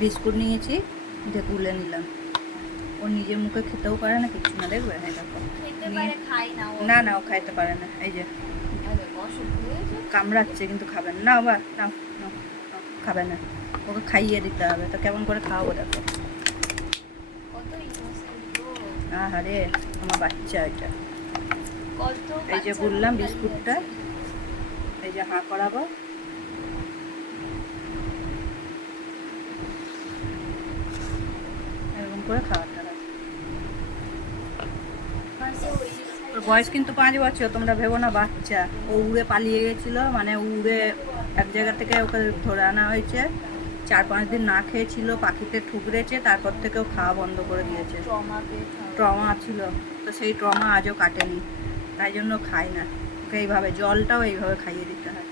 Biscuit নিয়েছি, যে তুলে নিলাম। ও নিজের মুখে খেতেও পারে না, কিছু না, দেখবে না, দেখো না না, ও খাইতে পারে না। এই যে কামড়াচ্ছে কিন্তু খাবে না। না আবার নাও নাও, খাবে না, ওকে খাইয়ে দিতে হবে। তো কেমন করে খাওয়াবো দেখো। আরে আমার বাচ্চা এটা। এই যে বললাম বিস্কুটটা, এই যে হাঁ করাবো, এরকম করে খাওয়াতে হয়। ওর বয়স কিন্তু 5 বছর, তোমরা ভেবো না বাচ্চা। ও উড়ে পালিয়ে গেছিলো, মানে উড়ে এক জায়গা থেকে ওকে ধরে আনা হয়েছে। 4-5 দিন না খেয়েছিল, পাখিতে ঠুকরেছে, তারপর থেকে ও খাওয়া বন্ধ করে দিয়েছে। ট্রমা ছিল, তো সেই ট্রমা আজও কাটেনি, তাই জন্য খায় না। ওকে এইভাবে জলটাও এইভাবে খাইয়ে দিতে হয়।